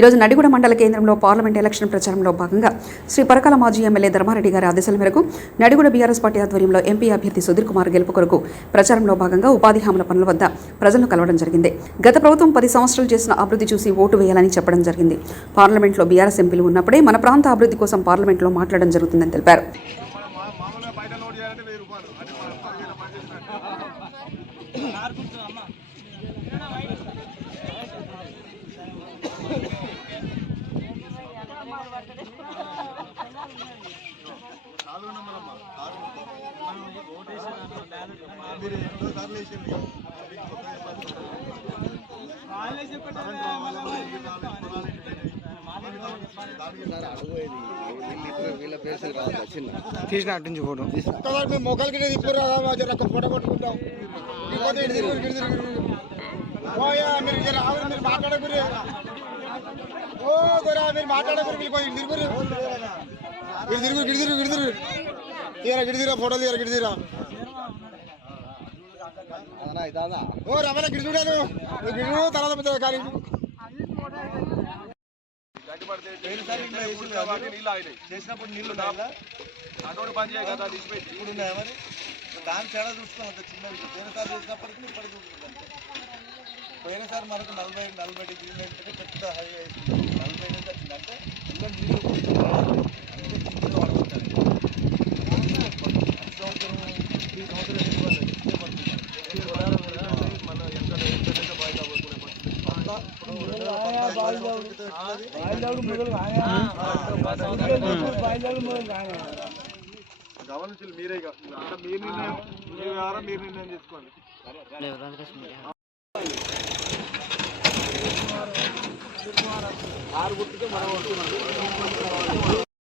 ఈరోజు నడిగూడ మండల కేంద్రంలో పార్లమెంట్ ఎలక్షన్ ప్రచారంలో భాగంగా శ్రీ పరకాల మాజీ ఎమ్మెల్యే ధర్మారెడ్డి గారి ఆదేశాల మేరకు నడిగూడ బీఆర్ఎస్ పార్టీ ఆధ్వర్యంలో ఎంపీ అభ్యర్థి సుధీర్ కుమార్ గెలుపు కొరకు ప్రచారంలో భాగంగా ఉపాధి హామీల పనుల వద్ద ప్రజలను కలవడం జరిగింది. గత ప్రభుత్వం పది సంవత్సరాలు చేసిన అభివృద్ధి చూసి ఓటు వేయాలని చెప్పడం జరిగింది. పార్లమెంట్లో బీఆర్ఎస్ ఎంపీలు ఉన్నప్పుడే మన ప్రాంత అభివృద్ధి కోసం పార్లమెంట్లో మాట్లాడడం జరుగుతుందని తెలిపారు. నీళ్ళు రావాలి, పొలాలు ఎండిపోయినాయి. తీసిన అటు నుంచి ఫోటో. ఒక్కసారి మేము మొక్కలకి తిప్పురా జర ఒక ఫోటో కొట్టుకుంటాం. మీరు మాట్లాడకూడదు ఆవిడ మీరు మాట్లాడకూరి ఓ దొరా మీరు మాట్లాడకూరి ఇటు తిరుగురు ఇటు తిరుగు ఇటు తిరుగు ఇటు తిరుగు. తీరా ఇటు తీరా ఫోటోలు తీరా ఇటు తీరా. ఓ రమణ గిడి చూడాను గిడు తర్వాత పెద్ద కానీ నీళ్ళు. చేసినప్పుడు అటువంటి పని కదా మరి? దాని తేడా చూసుకున్నాం అంత చిన్నది. పోయినసారి చేసినప్పటికీ ఇప్పటికి పోయినసారి మనకు నలభై నలభై డిగ్రీలు అంటే పెద్ద హైవే నలభై నుంచి వచ్చిందంటే ఇంకా నీళ్ళు అందుకే దిగులు పడుతుంటాయి సంవత్సరం ఈ సంవత్సరం? గమనించాలి మీరే ఇక. అంటే మీ నిర్ణయం మీ మీరు నిర్ణయం చేసుకోండి ఆరు గుర్తుకే మనం